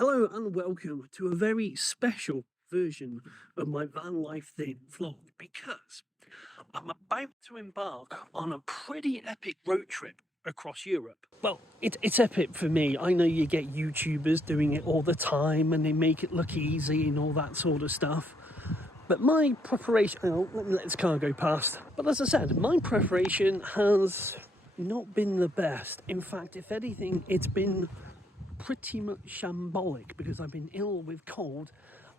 Hello and welcome to a very special version of my van life thing vlog because I'm about to embark on a pretty epic road trip across Europe. Well, it's epic for me. I know you get YouTubers doing it all the time and they make it look easy and all that sort of stuff. But my preparation, let me let this car go past. But as I said, my preparation has not been the best. In fact, if anything, it's been pretty much shambolic because I've been ill with cold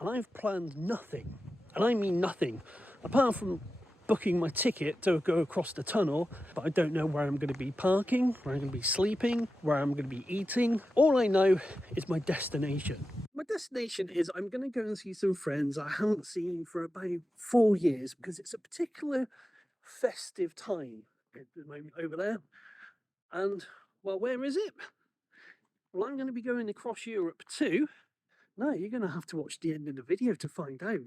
and I've planned nothing, and I mean nothing, apart from booking my ticket to go across the tunnel. But I don't know where I'm going to be parking, where I'm going to be sleeping, where I'm going to be eating. All I know is my destination. My destination is I'm going to go and see some friends I haven't seen for about 4 years because it's a particular festive time at the moment over there. And well, where is it? Well, I'm going to be going across Europe too. No, you're going to have to watch the end of the video to find out.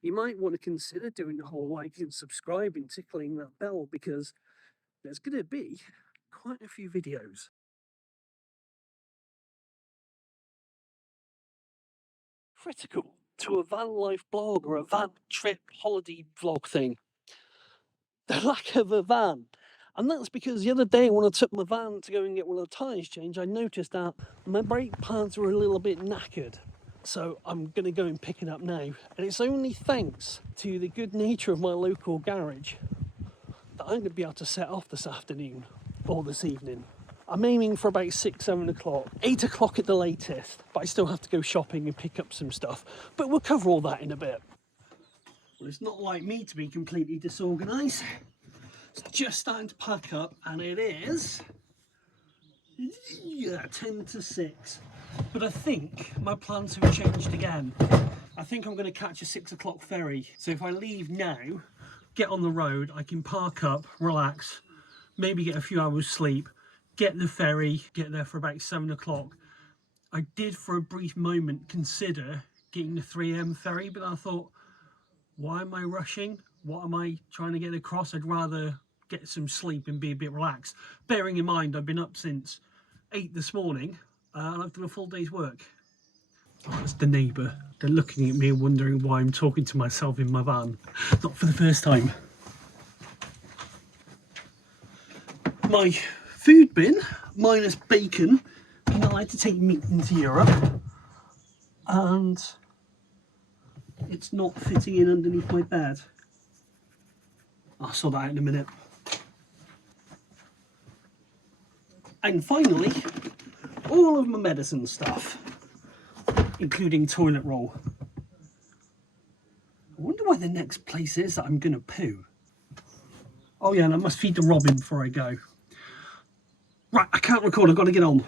You might want to consider doing the whole like and subscribe and tickling that bell because there's going to be quite a few videos. Critical to a van life blog or a van trip holiday vlog thing. The lack of a van. And that's because the other day when I took my van to go and get one of the tyres changed, I noticed that my brake pads were a little bit knackered. So I'm going to go and pick it up now. And it's only thanks to the good nature of my local garage that I'm going to be able to set off this afternoon or this evening. I'm aiming for about 6-7 o'clock, 8 o'clock at the latest, but I still have to go shopping and pick up some stuff. But we'll cover all that in a bit. Well, it's not like me to be completely disorganised. It's just starting to pack up and it is 10 to 6. But I think my plans have changed again. I think I'm going to catch a 6 o'clock ferry. So if I leave now, get on the road, I can park up, relax, maybe get a few hours sleep, get the ferry, get there for about 7 o'clock. I did for a brief moment consider getting the 3 AM ferry, but I thought, why am I rushing? What am I trying to get across? I'd rather get some sleep and be a bit relaxed. Bearing in mind, I've been up since 8 this morning and I've done a full day's work. Oh, that's the neighbour. They're looking at me and wondering why I'm talking to myself in my van. Not for the first time. My food bin, minus bacon. I'm not allowed to take meat into Europe. And it's not fitting in underneath my bed. I'll sort that out in a minute. And finally, all of my medicine stuff, including toilet roll. I wonder where the next place is that I'm going to poo. Oh yeah, and I must feed the robin before I go. Right, I can't record, I've got to get on.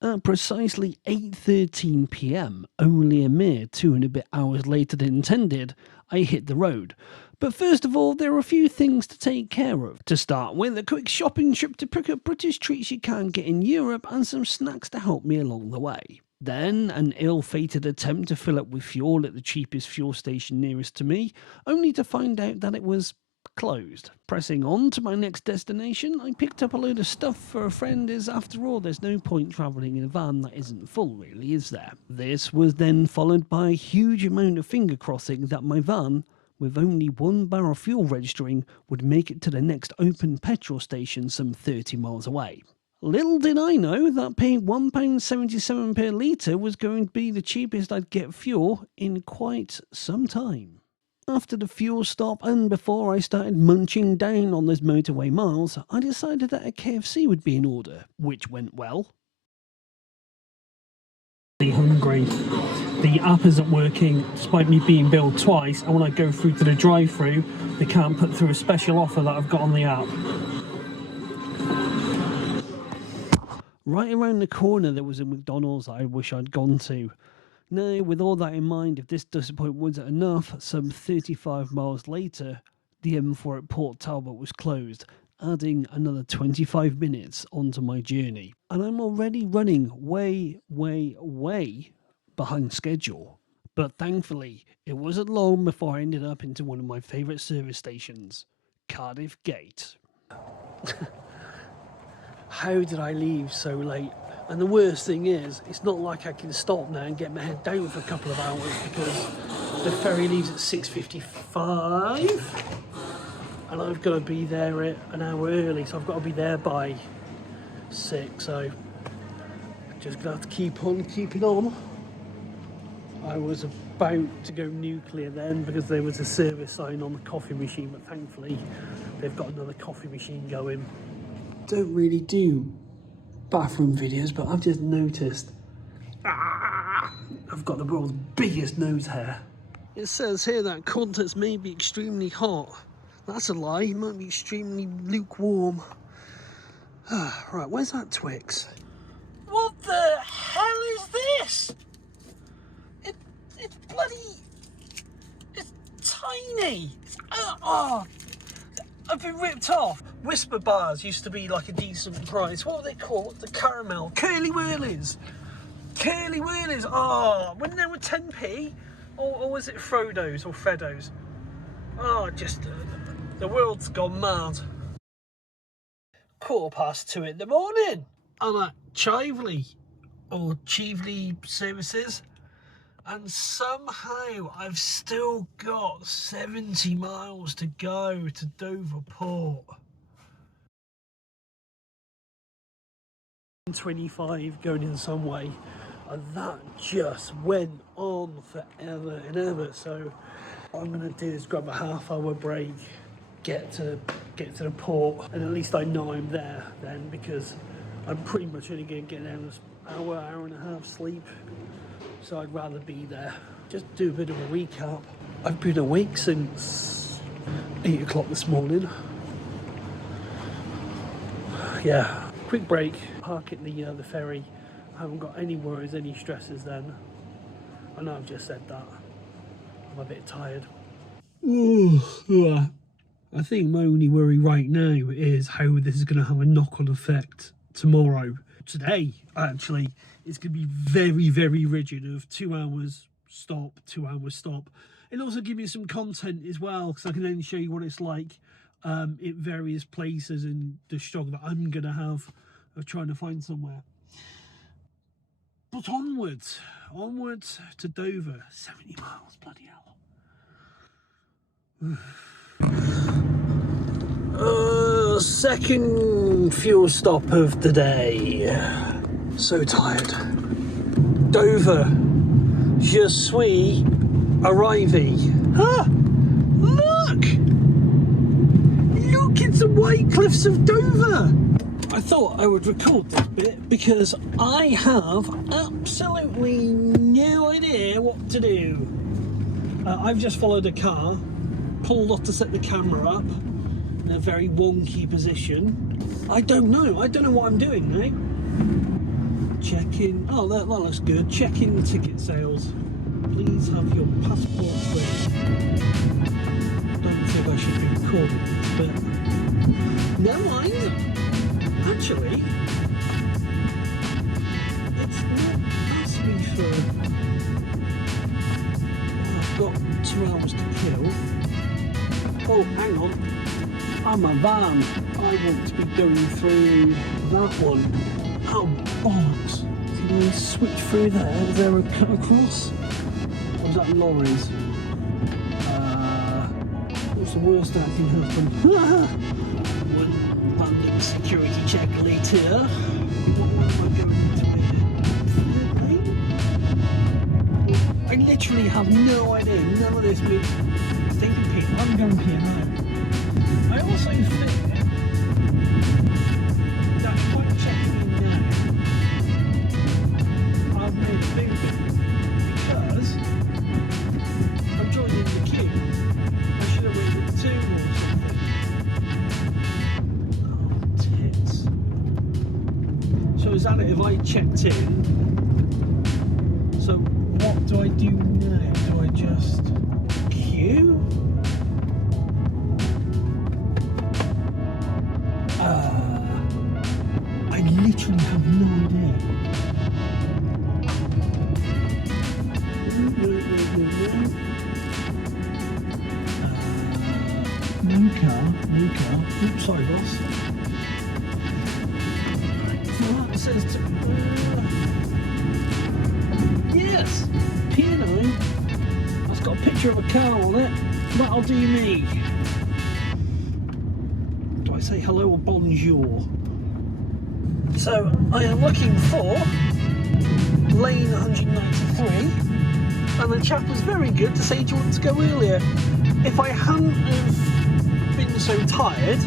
At precisely 8:13 PM, only a mere 2 and a bit hours later than intended, I hit the road. But first of all, there are a few things to take care of. To start with, a quick shopping trip to pick up British treats you can't get in Europe and some snacks to help me along the way. Then, an ill-fated attempt to fill up with fuel at the cheapest fuel station nearest to me, only to find out that it was closed. Pressing on to my next destination, I picked up a load of stuff for a friend, as after all there's no point travelling in a van that isn't full, really, is there? This was then followed by a huge amount of finger crossing that my van, with only 1 bar of fuel registering, would make it to the next open petrol station some 30 miles away. Little did I know that paying £1.77 per litre was going to be the cheapest I'd get fuel in quite some time. After the fuel stop and before I started munching down on those motorway miles, I decided that a KFC would be in order, which went well. Hungry. The app isn't working despite me being billed twice, and when I go through to the drive-through, they can't put through a special offer that I've got on the app. Right around the corner there was a McDonald's I wish I'd gone to. Now, with all that in mind, if this disappointment wasn't enough, some 35 miles later, the M4 at Port Talbot was closed, adding another 25 minutes onto my journey. And I'm already running way behind schedule. But thankfully, it wasn't long before I ended up into one of my favourite service stations, Cardiff Gate. How did I leave so late? And the worst thing is, it's not like I can stop now and get my head down for a couple of hours because the ferry leaves at 6:55 and I've got to be there at an hour early, so I've got to be there by 6, so just gonna have to keep on keeping on. I was about to go nuclear then because there was a service sign on the coffee machine, but thankfully they've got another coffee machine going. Don't really do bathroom videos, but I've just noticed I've got the world's biggest nose hair. It says here that contents may be extremely hot. That's a lie, it might be extremely lukewarm. Right, where's that Twix? What the hell is this? It's bloody... It's tiny. I've been ripped off. Whisper bars used to be like a decent price. What were they called? The caramel. Curly Whirlies. Curly Whirlies. Oh, when they were 10p? Or was it Frodo's or Freddo's? Oh, just... the world's gone mad. 2:15 in the morning. I'm at Chively or Chively services, and somehow I've still got 70 miles to go to Dover Port. 25 going in some way, and that just went on forever and ever. So what I'm gonna do is grab a half-hour break, get to the port, and at least I know I'm there then, because I'm pretty much only going to get an hour and a half sleep, so I'd rather be there. Just do a bit of a recap. I've been awake since 8 o'clock this morning. Yeah, quick break, park at the ferry. I haven't got any worries, any stresses then. I know I've just said that. I'm a bit tired. I think my only worry right now is how this is going to have a knock-on effect tomorrow. Today, actually, it's going to be very, very rigid of 2 hours stop, 2 hours stop. And also give you some content as well, because I can then show you what it's like at various places and the struggle that I'm going to have of trying to find somewhere. But onwards to Dover. 70 miles, bloody hell. Second fuel stop of the day. So tired. Dover. Je suis arrivé. Ah! Look! Look, it's the white cliffs of Dover. I thought I would record this bit because I have absolutely no idea what to do. I've just followed a car, pulled off to set the camera up in a very wonky position. I don't know what I'm doing now. Check-in, oh that looks good. Check-in ticket sales. Please have your passport ready. Don't think I should be recording this, but never mind. Actually, it's not asked me for... I've got 2 hours to kill. Oh, hang on. I'm a van. I want to be going through that one. Oh, bollocks. Can I switch through there? Is there a cut across? Or is that lorries? What's the worst that can happen? One random security check later. What am I going to do? I literally have no idea. None of this means thinking people. I'm going here now. I also think that if I'm checking in now, I've made a big because I'm joining the queue. I should have waited 2 or something. So is that it if I checked in? So what do I do now? Do I just queue? I literally have no idea. No car. Oops, sorry boss. So that says to picture of a car on it. That'll do me. Do I say hello or bonjour? So I am looking for lane 193, and the chap was very good to say, do you want to go earlier? If I hadn't have been so tired,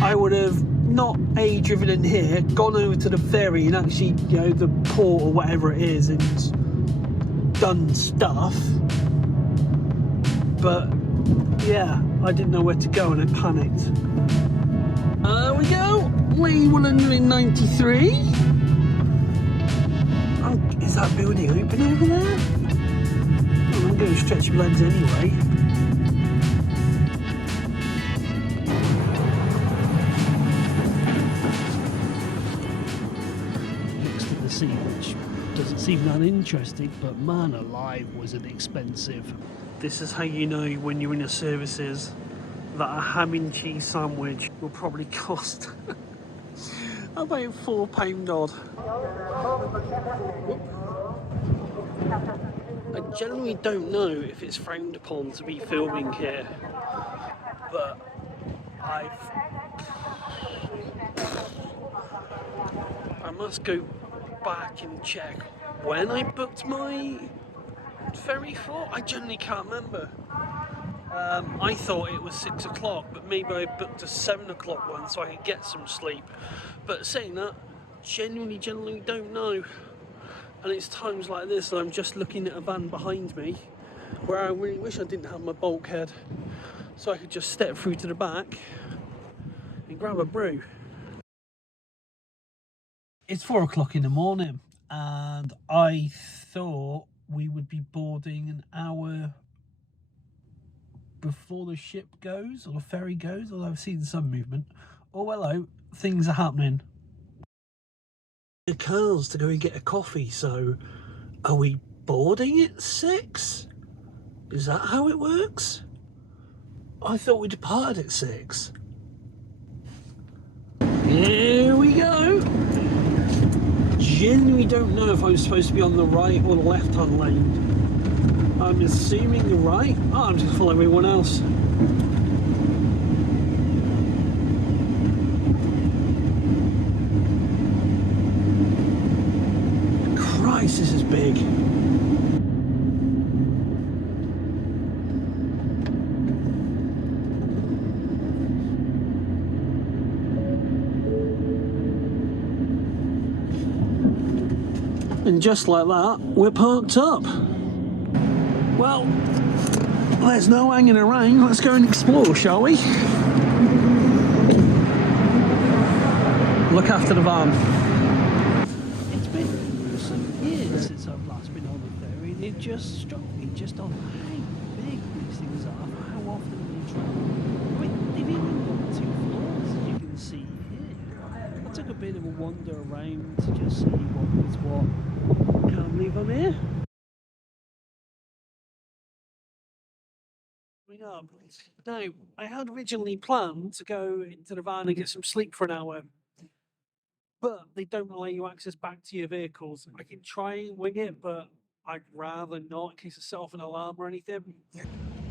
I would have not driven in here, gone over to the ferry and actually, you know, the port or whatever it is, and done stuff. But yeah, I didn't know where to go and I panicked. There we go, lane 193. Oh, is that building open over there? Oh, I'm going to stretch my legs anyway. Next to the sea, which doesn't seem that interesting, but man alive, was it expensive. This is how you know when you're in a services that a ham and cheese sandwich will probably cost about £4 odd. I generally don't know if it's frowned upon to be filming here, but I must go back and check when I booked my ferry for. I generally can't remember. I thought it was 6 o'clock, but maybe I booked a 7 o'clock one so I could get some sleep. But saying that, generally don't know. And it's times like this that I'm just looking at a van behind me where I really wish I didn't have my bulkhead, so I could just step through to the back and grab a brew. It's 4 o'clock in the morning, and I thought we would be boarding an hour before the ship goes, or the ferry goes, although I've seen some movement. Oh, hello, things are happening. The Curls to go and get a coffee, so are we boarding at 6? Is that how it works? I thought we departed at 6. Here we go. Genuinely don't know if I was supposed to be on the right or the left-hand lane. I'm assuming the right. Oh, I'm just following everyone else. Christ, this is big. And just like that, we're parked up. Well, there's no hanging around. Let's go and explore, shall we? Look after the van. It's been some years since I've last been on the ferry, and it just struck me just on how big these things are, for how often they travel. I mean, they've even got 2 floors, as you can see here. I took a bit of a wander around to just see what was what. Can't believe I'm here. Now, I had originally planned to go into the van and get some sleep for an hour, but they don't allow you access back to your vehicles. I can try and wing it, but I'd rather not in case I set off an alarm or anything.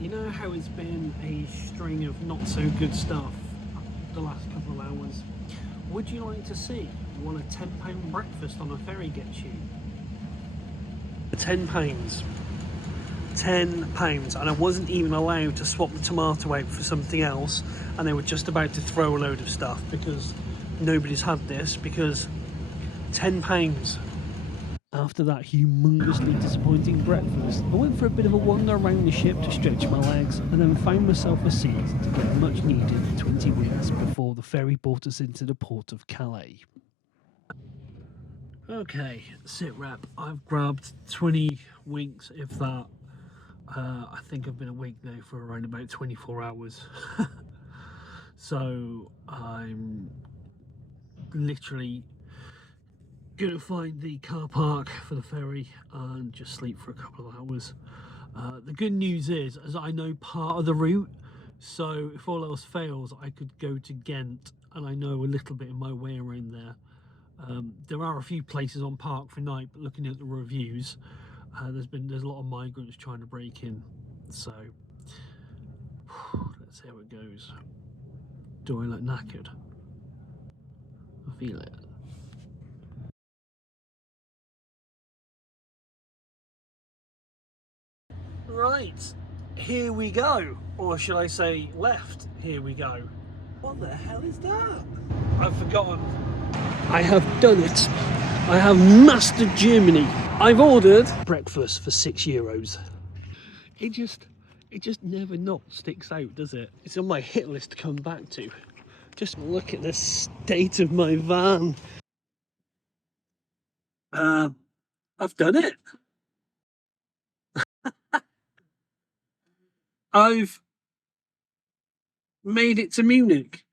You know how it's been a string of not so good stuff the last couple of hours? Would you like to see what a £10 breakfast on a ferry gets you? £10. £10, and I wasn't even allowed to swap the tomato out for something else, and they were just about to throw a load of stuff because nobody's had this, because £10. After that humongously disappointing breakfast, I went for a bit of a wander around the ship to stretch my legs, and then found myself a seat to get a much needed 20 winks before the ferry brought us into the port of Calais. Okay, sit rep. I've grabbed 20 winks, if that. I think I've been awake now for around about 24 hours. So I'm literally gonna find the car park for the ferry and just sleep for a couple of hours. The good news is, as I know part of the route, so if all else fails, I could go to Ghent, and I know a little bit of my way around there. There are a few places on Park for night, but looking at the reviews, there's a lot of migrants trying to break in. So let's see how it goes. Do I look knackered? I feel it. Right, here we go. Or should I say left, here we go. What the hell is that? I've forgotten. I have done it. I have mastered Germany. I've ordered breakfast for €6. It just never not sticks out, does it? It's on my hit list to come back to. Just look at the state of my van. I've done it. I've made it to Munich.